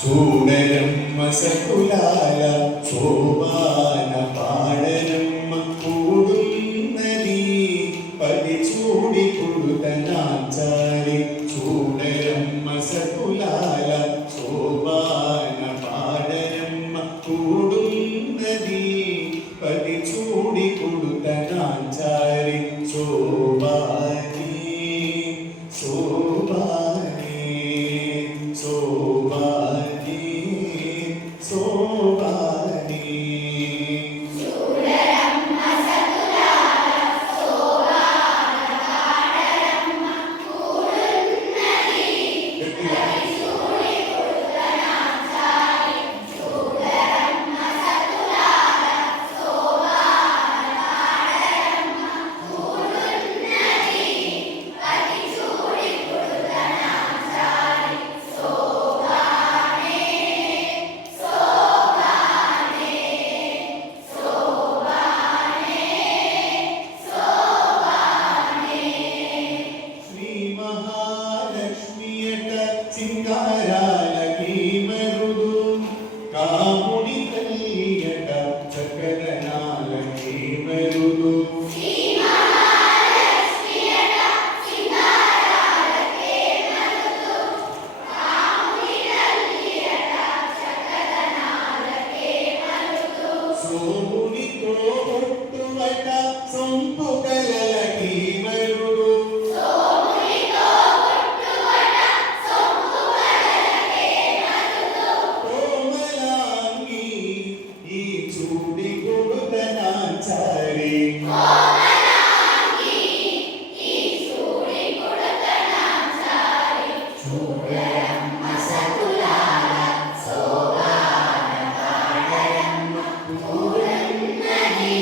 చూడరమ్మ సకులాల శోభాన పాడరమ్మ కూడున్నది పది చూడి కుడుతనాచారి చూడరమ్మ సకులాల శోభాన పాడరమ్మ కూడున్నది పది చూడి కుడుతనాచారి శోభాని శోభాని శోభాని శోభాని చూడరమ్మ సకులాల శోభాన పాడరమ్మ కూడున్నది పది చూడి కుడుతనాచారి చూడరమ్మ సకులాల శోభాన పాడరమ్మ కూడున్నది పది చూడి కుడుతనాచారి శోభానే శోభానే శోభానే శోభానే శ్రీ మహాలక్ష్మియట సింగారాలకి మరుదు కాముడి తల్లియట చక్కదనాలకి మరుదు శ్రీ మహాలక్ష్మియట సింగారాలకే మరుదు కాముడి తల్లియట చక్కదనాలకే మరుదు సోమునితో పొట్టువట సొంపు కలలకి మరుదు సోమునితో పుట్టువట సొంపు కలలకే మరుదు కోమలాంగి ఈ చూడి కొడుతనాచారి కోమలాంగి ఈ చూడి కుడుతనాచారి చూడరమ్మ సకులాల శోభాన పాడరమ్మ కూడున్నది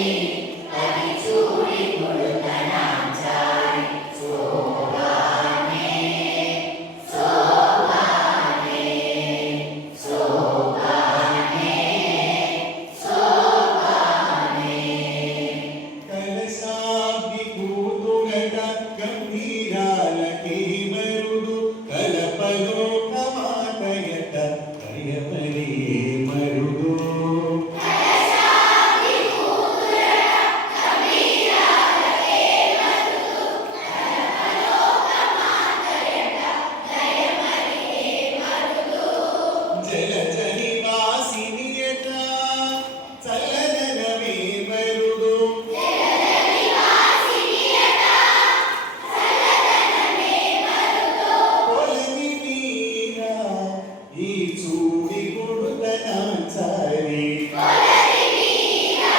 పది చూడి కుడుతనాచారి శోభానే శోభానే శోభానే శోభానే కలశాబ్ది కూతుగట గంభీరాలకి మరుదు కలపలోక మాటయట కయమరి మరుదు కలశాది కూతురట కబీరాలకే మరుదు కలపలోక మాతయట దయమరిగే మరుదు జలజని వాసినియట చల్లదనమే మరుదు జలజని వాసినియట చల్లదనమే మరుదు కొలిమి మీరా ఈ చూడి కొడుతనాచారి కొలరి మీరా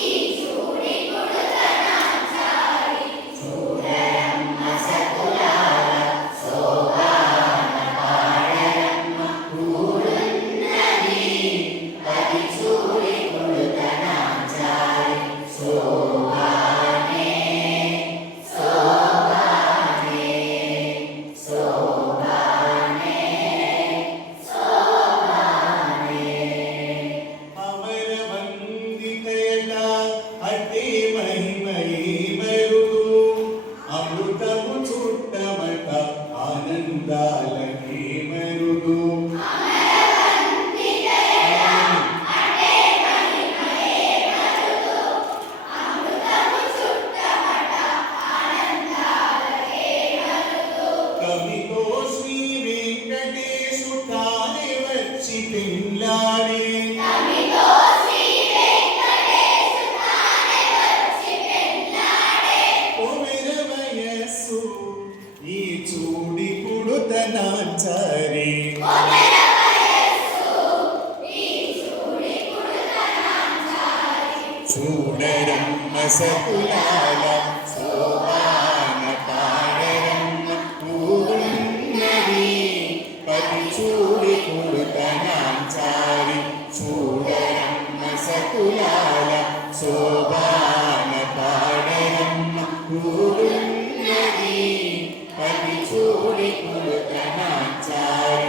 ఈ చూడి కుడుతనాచారి చూడరమ్మ సకులాల శోభాన పాడరమ్మ కూడున్నది పది చూడి కుడుతనాచారి శోభానే శోభానే శోభానే శోభానే అమర వందితయట అట్టి మహిమయే మరుదు అమృతము చుట్టమట ఆనందాలకి మరుదు అమరవంతితయట అటే మహిమయే మరుదు అమృతము చుట్టమట ఆనందాలకే మరుదు కవితో శ్రీ వెంకటేశు తానే వచ్చి పిల్లాడే కవితో శ్రీ వెంకటేశు తానే వచ్చి పెళ్ళాడే కొమెర వయస్సు ఈ చూడి కుడుతనాచారి కొమెర వయస్సు ఈ చూడి కుడుతనాచారి చూడరమ్మ సకులాల శోభాన పాడరమ్మ కూడున్నది పది చూడి కుడుతనాచారి చూడరమ్మ సకులాల శోభాన పాడరమ్మ కూడున్నది పది చూడి కుడుతనాచారి